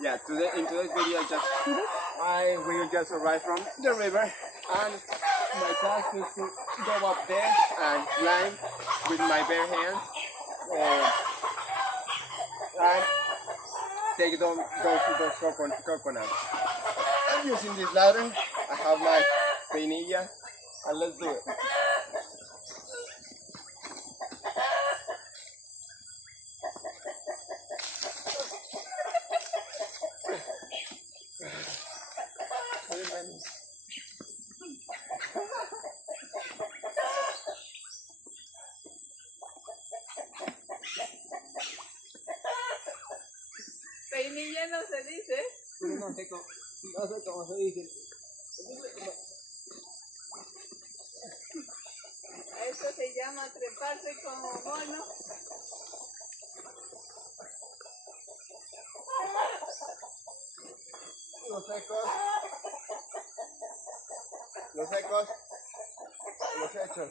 Yeah. In today's video, I will just arrive from the river, and my task is to go up there and climb with my bare hands and take those coconuts. I'm using this ladder. I have my peinilla, and let's do it. Peinilla no se dice. No sé cómo se dice. A esto se llama treparse como mono. Los secos, los hechos.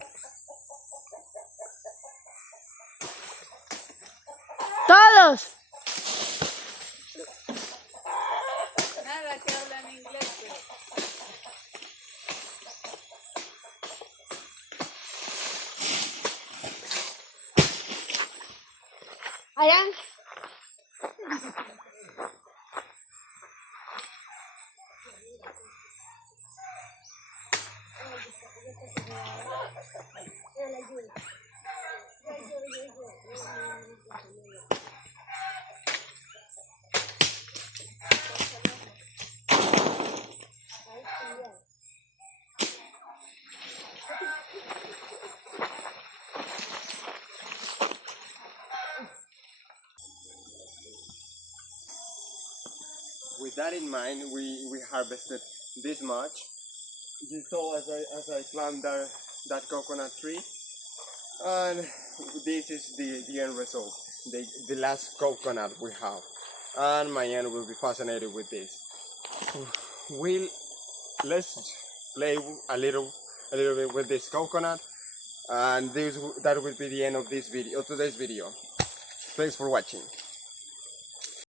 ¡Todos! Nada que hablan inglés, pero... Ayan. With that in mind, we harvested this much. You saw as I climbed that coconut tree, and this is the end result, the last coconut we have, and my aunt will be fascinated with this. Let's play a little bit with this coconut, and that will be the end of this video, of today's video. Thanks for watching.